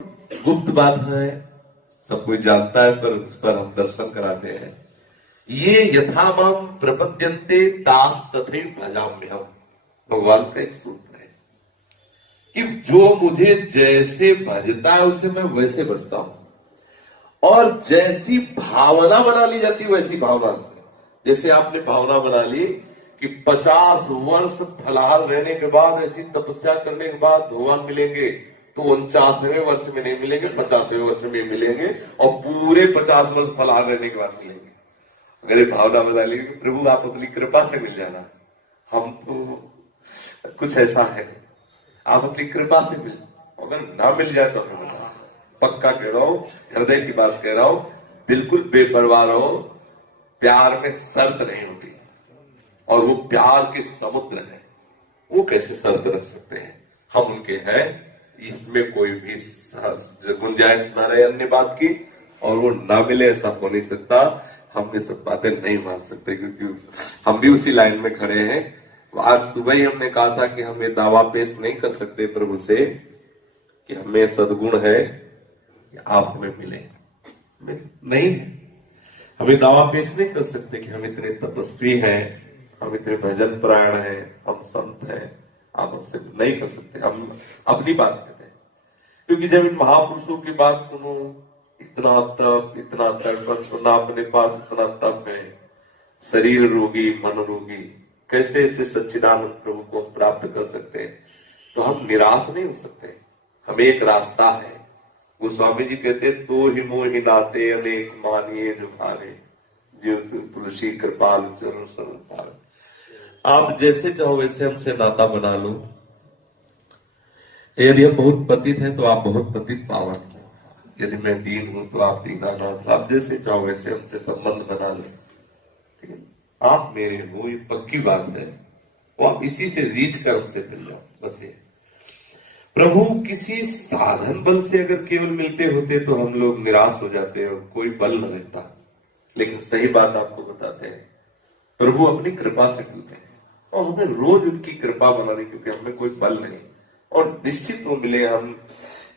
गुप्त बात है, सब कोई जानता है, पर उस पर हम दर्शन कराते हैं। ये यथामाम प्रपद्यन्ते दास तथैव भजाम्यहम्, भगवान का एक सूत्र है कि जो मुझे जैसे भजता है उसे मैं वैसे भजता हूं, और जैसी भावना बना ली जाती है वैसी भावना से। जैसे आपने भावना बना ली कि 50 वर्ष फलाहार रहने के बाद, ऐसी तपस्या करने के बाद भगवान मिलेंगे, तो 49वें वर्ष में नहीं मिलेंगे, 50वें वर्ष में मिलेंगे, और पूरे 50 वर्ष फलाहार रहने के बाद मिलेंगे। अगर ये भावना बना ली कि प्रभु आप अपनी कृपा से मिल जाना, हम तो कुछ ऐसा है, आप अपनी कृपा से मिल, अगर ना मिल जाए तो हमें बता। पक्का कह रहा हूं, हृदय की बात कह रहा हूं, बिल्कुल बेपरवाह रहो। प्यार में शर्त नहीं होती, और वो प्यार के समुद्र है, वो कैसे शर्त रख सकते हैं? हम उनके हैं, इसमें कोई भी गुंजाइश ना रहे अन्य बात की, और वो ना मिले ऐसा हो नहीं सकता। हम ये सब बातें नहीं मान सकते, क्योंकि हम भी उसी लाइन में खड़े हैं। आज सुबह ही हमने कहा था कि हम ये दावा पेश नहीं कर सकते प्रभु से कि हमें सद्गुण है कि आप हमें मिले, नहीं। हम ये दावा पेश नहीं कर सकते कि हम इतने तपस्वी हैं, हम इतने भजन परायण हैं, हम संत हैं, आप हमसे नहीं कर सकते। हम अपनी बात कहते हैं, क्योंकि जब इन महापुरुषों की बात सुनो, इतना तप, इतना तर्पण, सुना अपने पास इतना तप है, शरीर रोगी मन रोगी, कैसे इसे सच्चिदानंद प्रभु को हम प्राप्त कर सकते हैं? तो हम निराश नहीं हो सकते। हमें एक रास्ता है। गोस्वामी जी कहते, तो ही मोहि नाते अनेक मानिए जो भारे, जो तुलसी कृपाल चरण सर्वपाल। आप जैसे चाहो वैसे हमसे नाता बना लो। यदि हम बहुत पतित हैं तो आप बहुत पतित पावन हो, यदि मैं दीन हूं तो आप दीनानाथ। आप जैसे चाहो वैसे हमसे संबंध बना लें, ठीक है? आप मेरे हो, ये पक्की बात है, और आप इसी से रीच कर हमसे मिल जाओ, बस ये। प्रभु किसी साधन बल से अगर केवल मिलते होते तो हम लोग निराश हो जाते और कोई बल न रहता। लेकिन सही बात आपको बताते हैं, प्रभु अपनी कृपा से मिलते हैं, और हमें रोज उनकी कृपा बनानी, क्योंकि हमें कोई बल नहीं। और निश्चित वो मिले। हम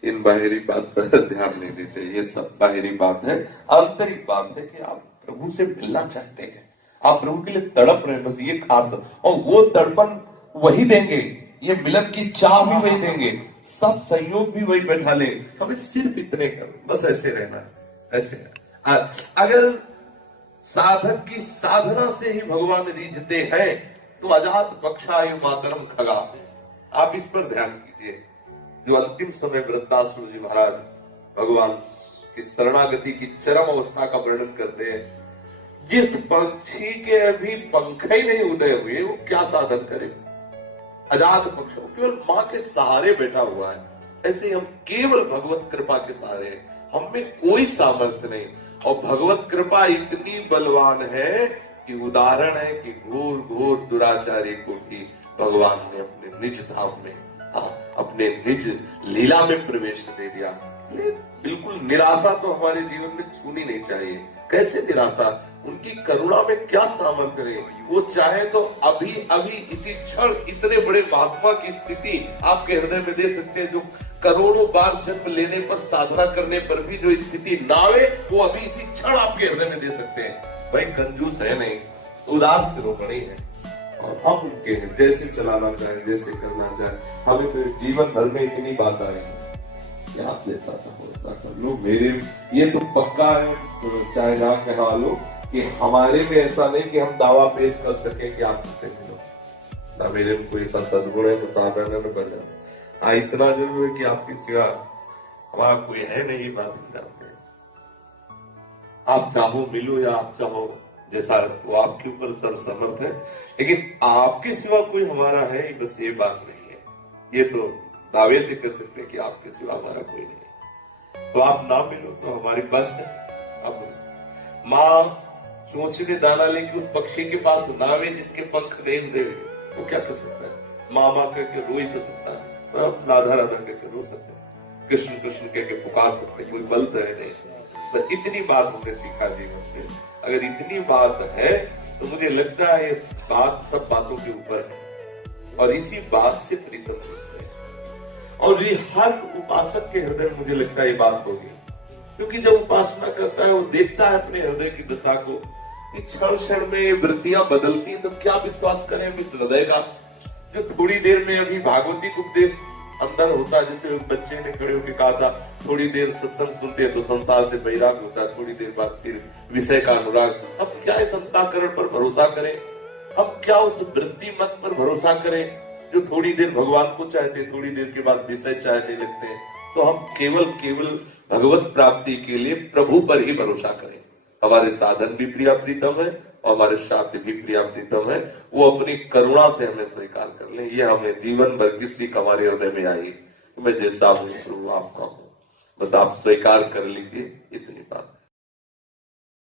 इन बाहरी बात पर ध्यान नहीं देते, ये सब बाहरी बात है। आंतरिक बात है कि आप प्रभु से मिलना चाहते हैं, आप प्रभु के लिए तड़प रहे हैं, बस ये खास। और वो तड़पन वही देंगे, ये मिलन की चाह भी वही देंगे, सब सहयोग भी वही बैठा ले। हमें सिर्फ इतने कर, बस ऐसे रहना, ऐसे। अगर साधक की साधना से ही भगवान रीझते हैं तो अजात बख्शायु मातरम खगा। आप इस पर ध्यान कीजिए। जो अंतिम समय वृद्धासुर जी महाराज भगवान की शरणागति की चरम अवस्था का वर्णन करते हैं, जिस पक्षी के अभी पंख ही नहीं उदय हुए, वो क्या साधन करे? अजात पक्ष केवल माँ के सहारे बैठा हुआ है। ऐसे हम केवल भगवत कृपा के सहारे हैं, हम में कोई सामर्थ्य नहीं। और भगवत कृपा इतनी बलवान है कि उदाहरण है कि घोर घोर दुराचारी को भी भगवान ने अपने निज धाम में, अपने निज लीला में प्रवेश दे दिया। बिल्कुल निराशा तो हमारे जीवन में छूनी नहीं चाहिए। कैसे निराशा? उनकी करुणा में क्या सामर्थ्य है? वो चाहे तो अभी अभी इसी क्षण इतने बड़े महात्मा की स्थिति आपके हृदय में दे सकते हैं, जो करोड़ों बार जन्म लेने पर, साधना करने पर भी जो स्थिति ना आवे, वो अभी इसी क्षण आपके हृदय में दे सकते हैं। भाई कंजूस है नहीं, उदार शिरोमणि है, और हम उनके हैं, जैसे चलाना चाहे, जैसे करना चाहे। हमें तो जीवन भर में इतनी बात आई कि आप जैसा चाहो वैसा कर लो। मेरे ये तो पक्का है, चाहे ना कहा लो, कि हमारे में ऐसा नहीं कि हम दावा पेश कर सके कि आप इससे मिलो, ना मेरे में कोई ऐसा सद्गुण है, न साधन है, न भजन। हाँ, इतना जरूर है कि आपके सिवा हमारा कोई है नहीं, ये बात हम जानते हैं। आप चाहो मिलो या आप चाहो जैसा, तो आपके ऊपर सर्व समर्थ है, लेकिन आपके सिवा कोई हमारा है, बस ये बात नहीं है। ये तो दावे से कर सकते हैं कि आपके सिवा हमारा कोई नहीं है। तो आप ना मिलो तो हमारी बस है। अब माँ चोंच में दाना लेके उस पक्षी के पास नावे जिसके पंख नहीं दे, वो क्या कर सकता है? मामा करके रो ही तो सकता है, राधा राधा करके रो सकते हैं, कृष्ण कृष्ण करके पुकार सकते हैं, कोई बल तो है नहीं। तो इतनी बात हमने सीखा जीवन में। अगर इतनी बात है तो मुझे लगता है इस बात सब बातों के ऊपर है, और इसी बात से प्रीतम दूसरे। और ये हर उपासक के हृदय में मुझे लगता है ये बात होगी, क्योंकि जब उपासना करता है वो देखता है अपने हृदय की दशा को कि क्षण क्षण में ये वृत्तियां बदलती, तो क्या विश्वास करें हम इस हृदय का जो थोड़ी देर में अभी भागवती उपदेश अंदर होता है। जैसे उस बच्चे ने खड़े होकर कहा था, थोड़ी देर सत्संग सुनते हैं तो संसार से वैराग होता है, थोड़ी देर बाद फिर विषय का अनुराग। हम क्या इस अंतःकरण पर भरोसा करें, हम क्या उस वृत्ति मत पर भरोसा करें जो थोड़ी देर भगवान को चाहते, थोड़ी देर के बाद विषय चाहने लगते हैं। तो हम केवल भगवत प्राप्ति के लिए प्रभु पर ही भरोसा करें। हमारे साधन भी प्रिया प्रीतम है और हमारे शास्त्र भी प्रिया प्रीतम है, वो अपनी करुणा से हमें स्वीकार कर ले। ये हमें जीवन भर किसी हमारे हृदय में आई, मैं जैसा हूँ प्रभु आपका हूँ, बस आप स्वीकार कर लीजिए, इतनी बात।